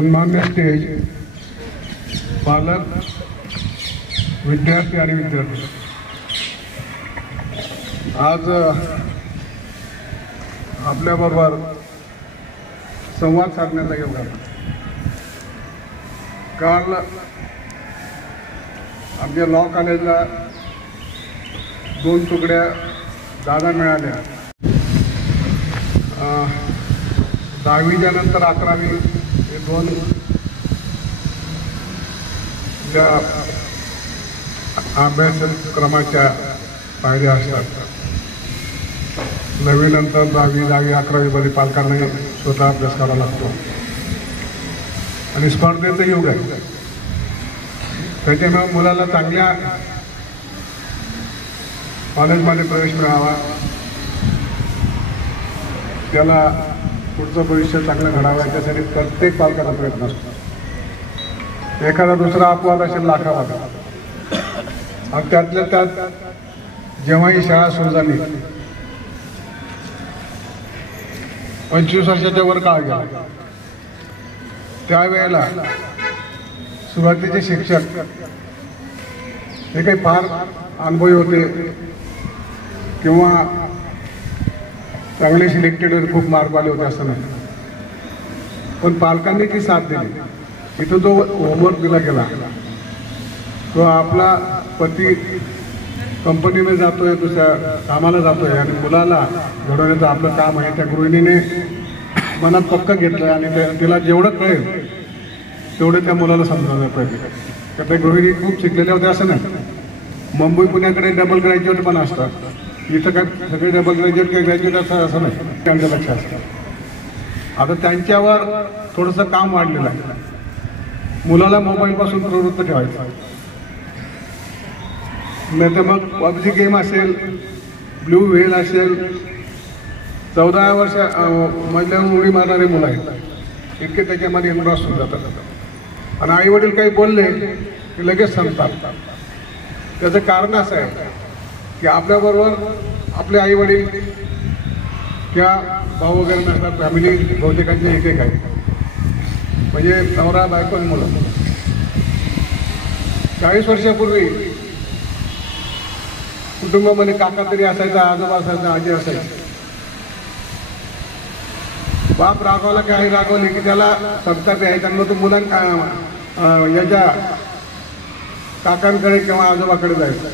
सन्मान्य स्टेज, पालक, विद्यार्थी आणि विद्यार्थी, आज आपल्याबरोबर संवाद साधण्याचा योग आला. काल आमच्या लॉ कॉलेजला 2 तुकड्या जागा मिळाल्या. 10वीच्या नंतर 11वी हे 2 ज्या अभ्यासक्रमाच्या पायऱ्या असतात. 9वी नंतर 10वी 11वी मध्ये पालकांना स्वतः अभ्यास करावा लागतो आणि स्पर्धेचं युग आहे. त्याच्यामुळे मुलाला चांगल्या कॉलेजमध्ये प्रवेश मिळावा, त्याला पुढचं भविष्य चांगलं घडावं याच्यासाठी प्रत्येक पालकाचा प्रयत्न असतो. एखादा दुसरा अपवाद असेल लाखावादा, आणि त्यातल्या त्यात जेव्हा ही शाळा सुरू झाली 25 वर्षाच्या वर काळ गेला, त्यावेळेला सुरुवातीचे शिक्षक हे काही फार अनुभवी होते किंवा चांगले सिलेक्टेड होते, खूप मार्क आले होते असं नाही, पण पालकांनी ती साथ दिली. इथं जो होमवर्क दिला गेला तो आपला पती कंपनीमध्ये जातोय, दुसऱ्या कामाला जातोय आणि मुलाला घडवण्याचं आपलं काम आहे. त्या गृहिणीने मनात पक्क घेतलं आणि तिला जेवढं कळेल तेवढं त्या मुलाला समजावण्याचा प्रयत्न केला. तर त्या गृहिणी खूप शिकलेल्या होत्या असं नाही. मुंबई पुण्याकडे डबल ग्रॅज्युएट पण असतात, इथं काय सगळे डबल ग्रॅज्युएट काही ग्रॅज्युएट असं नाही, त्यांचं लक्ष असतं. आता त्यांच्यावर थोडंसं काम वाढलेलं आहे. मुलाला मोबाईलपासून प्रवृत्त ठेवायचं, नाही तर मग पबजी गेम असेल, ब्लू व्हेल असेल, 14 वर्ष मधल्याहून उडी मारणारे मुलं आहेत, इतके त्याच्यामध्ये इंटरेस्ट होऊन जातात. आणि आई वडील काही बोलले की लगेच संपतात. त्याचं कारण असं आहे की आपल्याबरोबर आपले आई वडील किंवा भाऊ वगैरे नसतात, फॅमिली बहुतेकांचे एक आहे, म्हणजे नवरा बायको आणि मुलं. 40 वर्षापूर्वी कुटुंबामध्ये काका तरी असायचा, आजोबा असायचा, आजी असायची. बाप रागवला की आई रागवली की त्याला संस्कार यायचा, मग तो मुलांना याच्या काकांकडे किंवा आजोबाकडे जायचं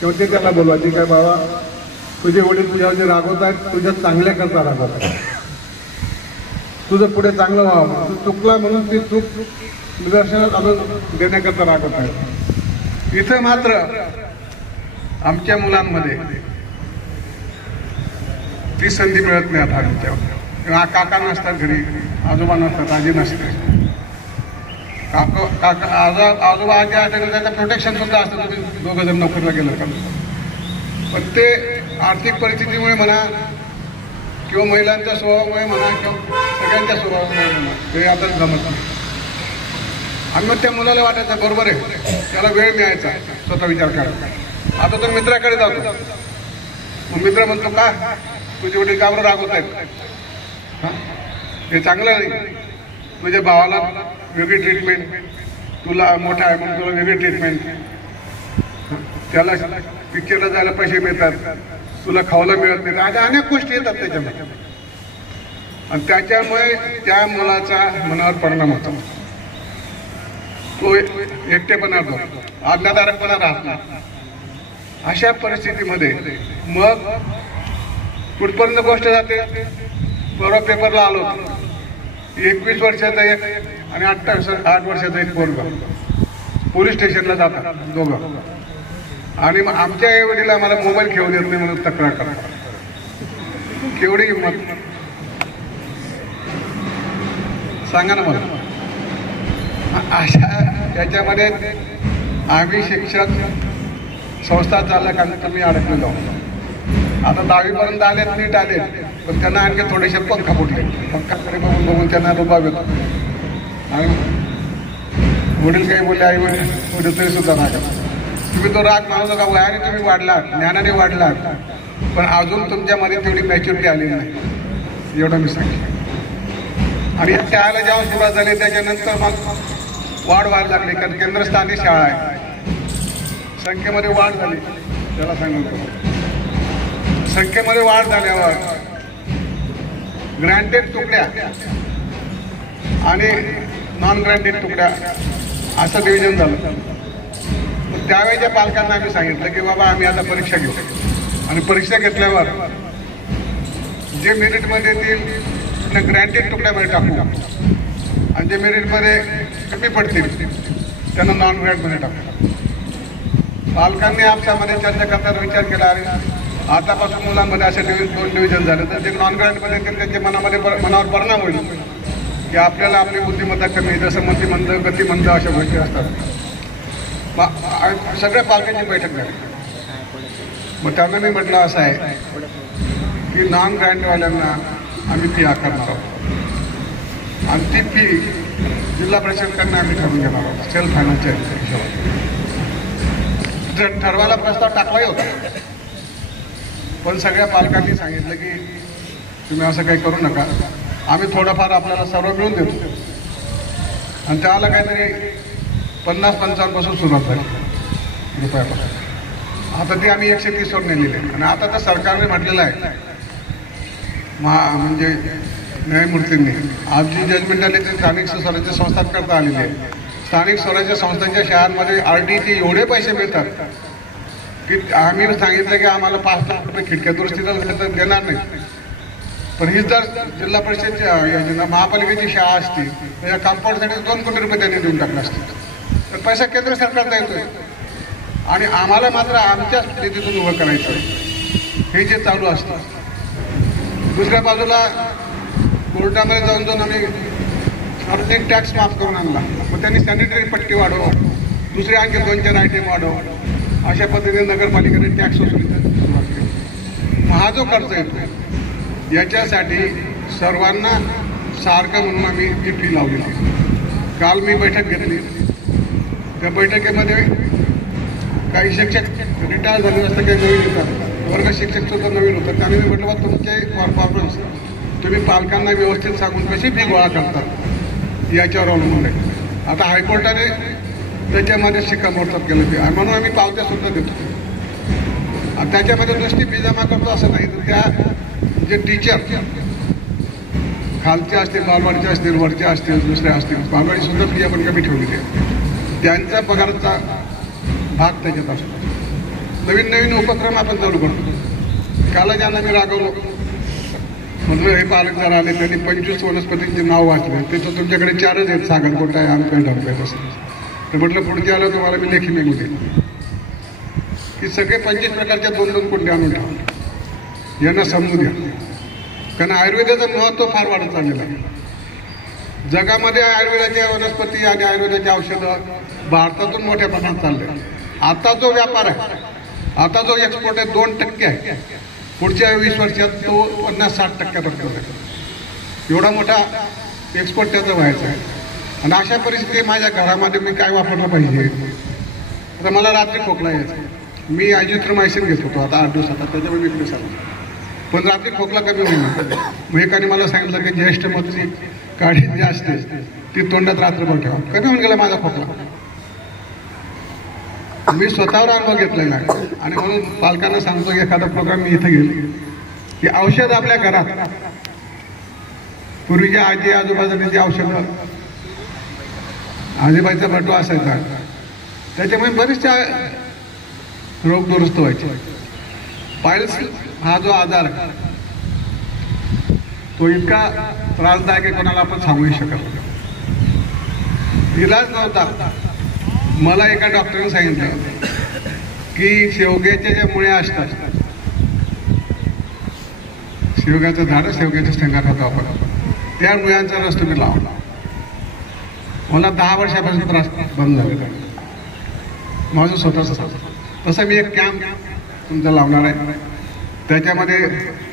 किंवा ते त्याला बोलवायचे, काय बाबा तुझे वडील तुझ्यावर जे रागवत आहेत तुझ्या चांगल्या करता रागवत आहेत, तुझं पुढे चांगलं व्हावं, तू चुकला म्हणून ती चूक निदर्शनात आणून देण्याकरता रागवत आहे. इथं मात्र आमच्या मुलांमध्ये ती संधी मिळत नाही. आता काका नसतात घरी, आजोबा नसतात, आजी नसते, आजोबा आजी असतात, त्याचं प्रोटेक्शन सुद्धा असतं. तुम्ही 2 जण नोकरीला गेलं का, पण ते आर्थिक परिस्थितीमुळे म्हणा किंवा महिलांच्या स्वभावामुळे म्हणा किंवा सगळ्यांच्या स्वभावामुळे म्हणा ते आता जमत नाही. आणि मग त्या मुलाला वाटायचं बरोबर आहे, त्याला वेळ मिळायचा स्वतः विचार करायचा. आता तो मित्राकडे जातो, मग मित्र म्हणतो का तुझे वडील का बरं रागवत आहेत, हे चांगलं नाही. तुझ्या भावाला वेगळी ट्रीटमेंट, तुला मोठा आहे म्हणून तुला वेगळी ट्रीटमेंट, त्याला पिक्चरला जायला पैसे मिळतात, तुला खायला मिळत नाही, अशा अनेक गोष्टी येतात त्याच्यामध्ये. आणि त्याच्यामुळे त्या मुलाचा मनावर परिणाम होतो. तो एकटेपणा होतो, आज्ञाधारकपणा राहत नाही. अशा परिस्थितीमध्ये मग कुठपर्यंत गोष्ट जाते. परवा पेपरला आलो होतो, 21 वर्षाचा एक आणि 8 वर्षाचा एक पोरगा पोलीस स्टेशनला जातात दोघं, आणि मग आमच्या आई वडील आम्हाला मोबाईल खेळू देत नाही म्हणून तक्रार करतात. केवढी हिंमत सांगा ना मला. अशा त्याच्यामध्ये आम्ही शिक्षक संस्था चालल्या कमी अडकलेलो. आता 10वीपर्यंत आलेत, नीट आलेत, पण त्यांना आणखी थोडेसे पंखा फुटले. पंखाकडे बघून बघून त्यांना रुबाब येतो. आणि वडील काही बोलले, आई वडील तरी सुद्धा राग. तुम्ही तो राग मानू नका, वयाने तुम्ही वाढलात, ज्ञानाने वाढलात, पण अजून तुमच्यामध्ये तेवढी मॅच्युरिटी आलेली नाही, एवढं मी सांगेन. आणि शाळेला जेव्हा सुरुवात झाली त्याच्यानंतर मग वाढ व्हायला लागली, कारण केंद्रस्थानी शाळा आहे, संख्येमध्ये वाढ झाली. त्याला सांगतो, संख्येमध्ये वाढ झाल्यावर ग्रँटेड तुकड्या आणि नॉन ग्रँटेड तुकड्या असं डिव्हिजन झालं. त्यावेळेच्या पालकांना आम्ही सांगितलं की बाबा आम्ही आता परीक्षा घेऊ, आणि परीक्षा घेतल्यावर जे मेरिटमध्ये येतील ग्रँटेड तुकड्यामध्ये टाकू, आणि जे मेरिटमध्ये कमी पडतील त्यांना नॉन ग्रँटमध्ये टाकू. पालकांनी आपल्यामध्ये चर्चा करताना विचार केला, अरे आतापासून मुलांमध्ये असे दोन डिव्हिजन झाले तर जे नॉन ग्रँटमध्ये येतील त्यांच्या मनावर परिणाम होईल की आपल्याला आपली बुद्धिमत्ता कमी, जसं मतिमंद गतिमंद अशा गोष्टी असतात. सगळ्या पालकांची बैठक झाली. मग त्यांना मी म्हटलं असं आहे की नॉन ग्रँटवाल्यांना आम्ही फी आकारणार आहोत, आणि ती फी जिल्हा परिषदकडनं आम्ही ठरवून घेणार आहोत सेल्फ फायनान्शियल हिशोबात. ठरवायला प्रस्ताव टाकलाही होता, पण सगळ्या पालकांनी सांगितलं की तुम्ही असं काही करू नका, आम्ही थोडंफार आपल्याला सर्व मिळून देतो. आणि त्याला काहीतरी 50-55 पासून सुरुवात झाली रुपयापासून. आता ती आम्ही 130वर नेलेली आहे. आणि आता तर सरकारने म्हटलेलं आहे, म्हणजे न्यायमूर्तींनी आज जी जजमेंट आली ती स्थानिक स्वराज्य संस्थांकरता आलेली आहे. स्थानिक स्वराज्य संस्थांच्या शाळांमध्ये RDT एवढे पैसे मिळतात की आम्ही सांगितलं की आम्हाला 5 लाख रुपये खिडक्या दुरुस्तीला तर देणार नाही, पण ही जर जिल्हा परिषदची महापालिकेची शाळा असती तर या कंपाऊंडसाठी 2 कोटी रुपये त्यांनी देऊन टाकले असते. तर पैसा केंद्र सरकारचा येतोय आणि आम्हाला मात्र आमच्याच निधीतून उभं करायचं हे जे चालू असतं. दुसऱ्या बाजूला कोर्टामध्ये जाऊन आम्ही अर्थिक टॅक्स माफ करून आणला, मग त्यांनी सॅनिटरी पट्टी वाढव, दुसरे आणखी 2-4 आयटम वाढव, अशा पद्धतीने नगरपालिकेने टॅक्स वसुलीचा सुरुवात केली. हा जो खर्च येतो याच्यासाठी सर्वांना सारखं म्हणून आम्ही ही फी लावलेली. काल मी बैठक घेतली, त्या बैठकीमध्ये काही शिक्षक रिटायर झाले असतं, काही नवीन येतात, वर्ग शिक्षक सुद्धा नवीन होतं. त्याने मी म्हटलं बा तुमचे परफॉर्मन्स तुम्ही पालकांना व्यवस्थित सांगून कशी फी गोळा करतात याच्यावर अवलंबून आहे. आता हायकोर्टाने त्याच्यामध्ये शिक्कामोर्तब केलं ते, म्हणून आम्ही पावत्या सुद्धा देतो. त्याच्यामध्ये नुसती फी जमा करतो असं नाही, तर त्या जे टीचर खालचे असतील, बालवाडीचे असतील, वरचे असतील, दुसरे असतील, बालवाडी सुद्धा फी आपण कमी ठेवलेली आहे. त्यांचा पगाराचा भाग त्याच्यात असतो. नवीन उपक्रम आपण चालू करतो. काल ज्यांना मी रागवलो म्हणून हे पालक जर आले त्यांनी 25 वनस्पतींचे नाव वाचले, त्याचं तुमच्याकडे 4च आहेत, सागरकोटा आहे, आमपेंढा आहे असं. तर म्हटलं पुढच्या आलं तुम्हाला मी लेखी निघू दे की सगळे 25 प्रकारच्या 2-2 कुंड्या आणून ठेवा, यांना समजू द्या. कारण आयुर्वेदाचं महत्त्व फार वाढत चाललेलं आहे. जगामध्ये आयुर्वेदाच्या वनस्पती आणि आयुर्वेदाची औषधं भारतातून मोठ्या प्रमाणात चालले. आता जो व्यापार आहे, आता जो एक्सपोर्ट आहे 2% आहे, पुढच्या 20 वर्षात तो 50-60% आहे. एवढा मोठा एक्सपोर्ट त्याचा व्हायचा आहे. आणि अशा परिस्थिती माझ्या घरामध्ये मी काय वापरलं पाहिजे. आता मला रात्री खोकला यायचा, मी अजिथ्रोमायसिन घेत होतो आता 8 दिवसात, त्याच्यामुळे विकनेस आला, पण रात्री खोकला कमी होईल. मग एकाने मला सांगितलं की ज्येष्ठ मधची काढी जी असते ती तोंडात रात्रभर ठेवा, कमी होऊन गेला माझा खोकला. मी स्वतःवर अनुभव घेतलेला आहे. आणि म्हणून पालकांना सांगतो की एखादा प्रोग्राम मी इथं गेलो की औषध आपल्या घरात, पूर्वीच्या आजी आजोबाजांची औषधं, आजीबाईचा बटवा असायचा, त्याच्यामुळे बरेचशा रोग दुरुस्त व्हायचे. पायल्स हा जो आजार आहे तो इतका त्रासदायक आहे कोणाला आपण सांगूही शकत नाही. इलाज नव्हता. मला एका डॉक्टरने सांगितलं की शेवग्याच्या ज्या मुळ्या असतात, शेवग्याचं झाड, शेवग्याच्या शेंगा खातो आपण, त्या मुळ्यांचा रस तुम्ही लावला. मला 10 वर्षापासून त्रास बंद झालेला आहे, माझं स्वतःच. तसं मी एक कॅम्प तुमचा लावणार आहे, त्याच्यामध्ये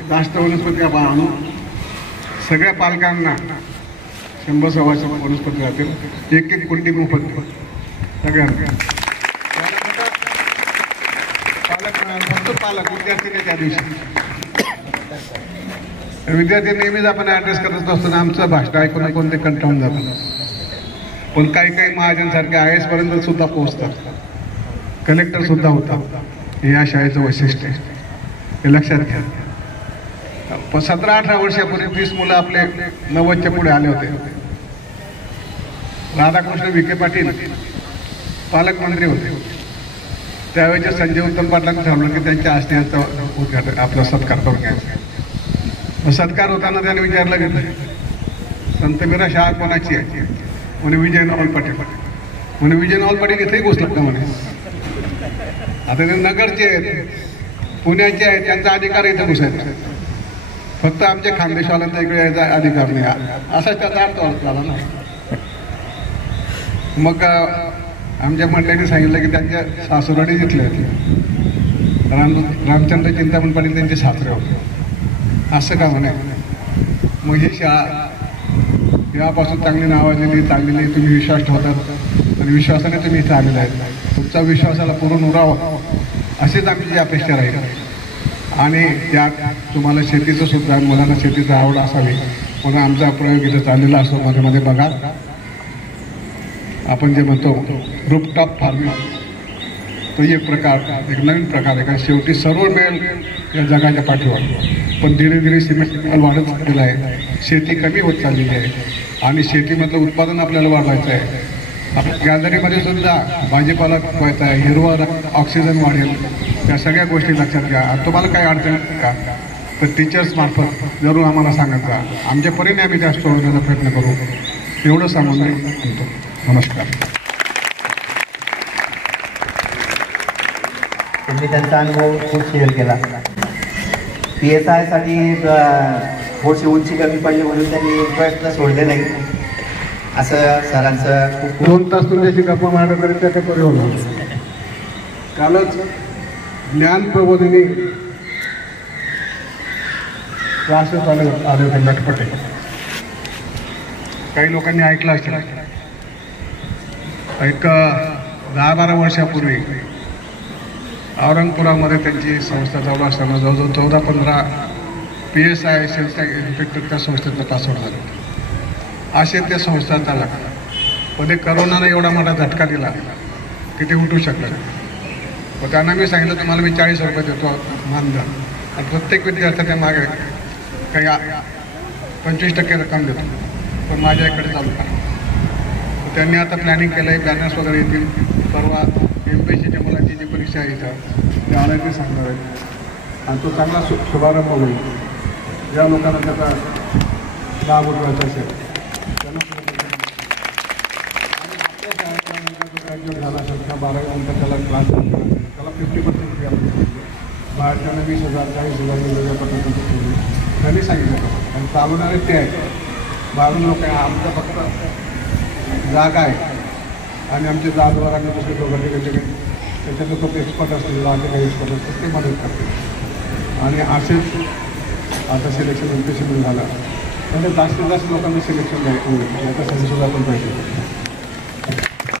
जास्त वनस्पती आपण आणू, सगळ्या पालकांना 100-125 वनस्पती राहतील, 1-1 कुंडी मोफत सगळ्यांना. पालक विद्यार्थी त्या दिवशी विद्यार्थी नेहमीच आपण ॲड्रेस करत असतो, आमचं भाषण ऐकून कोणते कंटाळून जातात. पण काही काही महाजनसारखे IAS पर्यंत सुद्धा पोहोचतात, कलेक्टर सुद्धा होतात. हे या शाळेचं वैशिष्ट्य आहे, हे लक्षात घ्या. पण 17-18 वर्षापूर्वी 30 मुलं आपले 90च्या पुढे आले होते. राधाकृष्ण विखे पाटील पालकमंत्री होते. त्यावेळेचे संजय उत्तम पाटलांनी ठरवलं की त्यांच्या आसण्याचं उद्घाटन आपला सत्कार करून घ्यायचा. सत्कार होताना त्याने विचारलं की संतमिरा शाळा कोणाची आहे? म्हणे विजय नवल पाटील. म्हणे विजय नवल पाटील इथेही घुसलं का म्हणे? आता ते नगरचे आहेत, पुण्याचे आहेत, त्यांचा अधिकार इथं घुसायचा, फक्त आमच्या खानदेशवाल्यांचा इकडे यायचा अधिकार नाही, असा त्याचा अर्थ झाला ना. मग आमच्या मंडळीने सांगितलं की त्यांच्या सासुरवाडी जिथले होते, रामचंद्र चिंतामण पाटील त्यांचे सासरे होते. असं का म्हणे? मग ही शाळा यापासून चांगली नावाजलेली चाललेली, तुम्ही विश्वास ठेवतात आणि विश्वासाने तुम्ही इथं आलेला आहे. तुमचा विश्वासाला पुरून उरावा अशीच आमची अपेक्षा राहील. आणि त्यात तुम्हाला शेतीचं सुद्धा, मुलांना शेतीचं आवड असावी म्हणून आमचा प्रयोग इथं चाललेला असतो. मध्ये मध्ये बघा, आपण जे म्हणतो रूफटॉप फार्मिंग, तो एक प्रकार, एक नवीन प्रकार आहे. कारण शेवटी सर्व मिळेल या जगाच्या पाठीवर, पण धीरे धीरे सिमेंट वाढत चाललेला आहे, शेती कमी होत चाललेली आहे आणि शेतीमधलं उत्पादन आपल्याला वाढवायचं आहे. आपल्या गॅलरीमध्ये सुद्धा भाजीपाला व्हायचा आहे, हिरवा ऑक्सिजन वाढेल, या सगळ्या गोष्टी लक्षात घ्या. तुम्हाला काही अडचण का तर टीचर्स मार्फत जरूर आम्हाला सांगायचा, आमच्या परीने आम्ही त्या सोडवण्याचा प्रयत्न करू. एवढं सांगून मी म्हणतो. नमस्कार. तुम्ही त्यांचा अनुभव खूप शेअर केला. PSI साठी थोडीशी उंची कमी पडली म्हणून त्यांनी प्रयत्न सोडले नाही, असं सरांचं खूप 2 तास तुमच्याशी गप्पा मारत तरी त्या काही होणार. कालच ज्ञान प्रबोधिनी क्लासेस आले होते लटपटे, काही लोकांनी ऐकलं असेल. एक 10-12 वर्षापूर्वी औरंगपुरामध्ये त्यांची संस्था चालू असताना जवळजवळ 14-15 PSI सेल्स इन्स्पेक्टर त्या संस्थेतनं पासआउट झाले. असे त्या संस्था चालला. पण ते करोनानं एवढा मोठा झटका दिला की ते उठू शकलं नाही. मग त्यांना मी सांगितलं, तुम्हाला मी 40 रुपये देतो मानधन, आणि प्रत्येक विद्यार्थ्याच्या मागे काही 25% रक्कम देतो, पण माझ्या इकडे चालू करा. त्यांनी आता प्लॅनिंग केलं आहे, बॅनर्स वगैरे येतील. परवा MPSCच्या मुलांची जी परीक्षा आहे इथं ते आल्याने सांगणार आहेत आणि तो चांगला शुभारंभ होईल. ज्या लोकांना त्याचा लाभ उठवायचा असेल त्यांना ग्रॅज्युएट झाला असेल किंवा 12वी नंतर त्याला क्लास त्याला 50% फी आपण बाहेरच्यानं 20,000 40,000 वेगवेगळ्या पद्धतीने त्यांनी सांगितलं. आणि चालवणारे ते आहेत, 12 लोक आहे. आमचं फक्त जागा आहे आणि आमचे जागेवर आम्ही दुसरे दोघं त्याच्यात खूप एक्सपर्ट असतील, आमचे काही एक्सपर्ट असतात, ते मदत करतील. आणि असेच आता सिलेक्शन MPSC झालं म्हणजे जास्तीत जास्त लोकांना सिलेक्शन द्यायचं याच्यासाठी सुद्धा आपण पाहिजे.